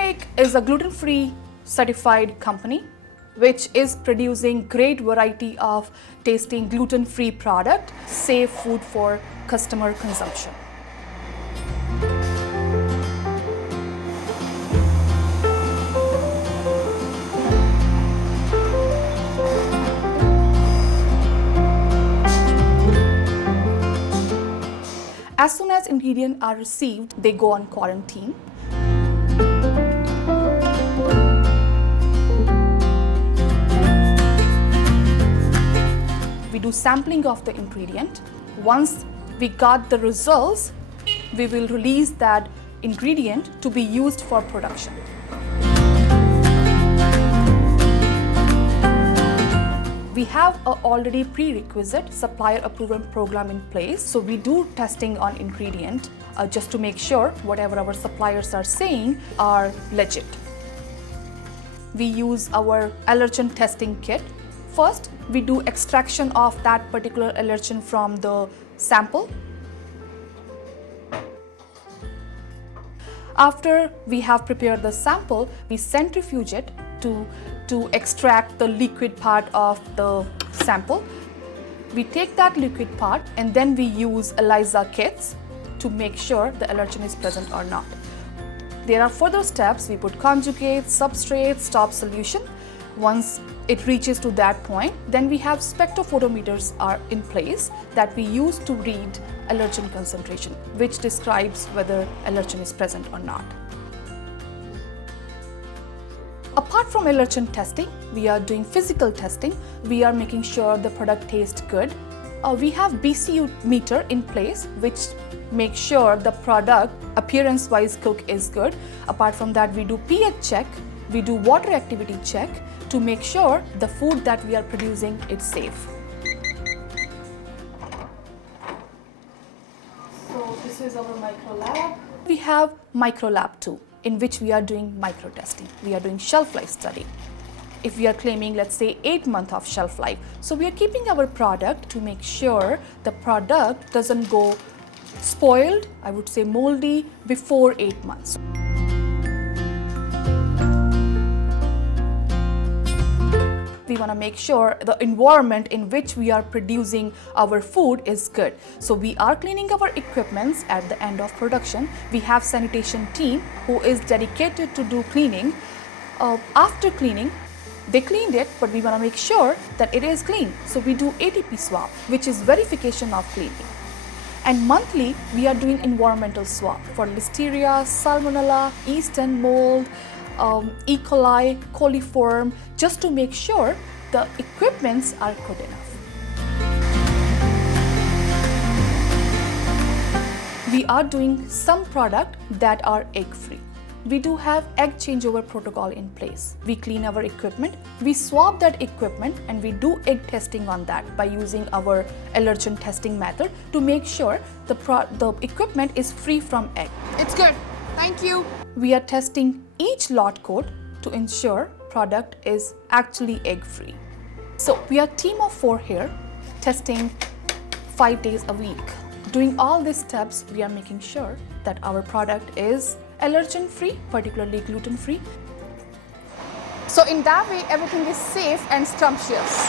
Kinnikinnick is a gluten-free certified company which is producing great variety of tasting gluten-free product, safe food for customer consumption. As soon as ingredients are received, they go on quarantine. We do sampling of the ingredient. Once we got the results, we will release that ingredient to be used for production. We have an already prerequisite supplier approval program in place. So we do testing on ingredient just to make sure whatever our suppliers are saying are legit. We use our allergen testing kit. First, we do extraction of that particular allergen from the sample. After we have prepared the sample, we centrifuge it to extract the liquid part of the sample. We take that liquid part and then we use ELISA kits to make sure the allergen is present or not. There are further steps. We put conjugate, substrate, stop solution. Once it reaches to that point, then we have spectrophotometers are in place that we use to read allergen concentration, which describes whether allergen is present or not. Apart from allergen testing, we are doing physical testing. We are making sure the product tastes good. We have BCU meter in place, which makes sure the product appearance-wise cook is good. Apart from that, we do pH check, we do water activity check to make sure the food that we are producing is safe. So this is our micro lab. We have micro lab too, in which we are doing micro testing. We are doing shelf life study. If we are claiming, let's say, 8 months of shelf life, so we are keeping our product to make sure the product doesn't go spoiled, I would say moldy, before 8 months. We want to make sure the environment in which we are producing our food is good. So we are cleaning our equipments at the end of production. We have sanitation team who is dedicated to do cleaning. After cleaning, they cleaned it, but we want to make sure that it is clean. So we do ATP swab, which is verification of cleaning. And monthly, we are doing environmental swab for listeria, salmonella, yeast and mold, E. coli, coliform, just to make sure the equipments are good enough. We are doing some product that are egg-free. We do have egg changeover protocol in place. We clean our equipment, we swab that equipment, and we do egg testing on that by using our allergen testing method to make sure the equipment is free from egg. It's good. Thank you. We are testing each lot code to ensure product is actually egg-free. So we are a team of 4 here, testing 5 days a week. Doing all these steps, we are making sure that our product is allergen-free, particularly gluten-free. So in that way, everything is safe and scrumptious.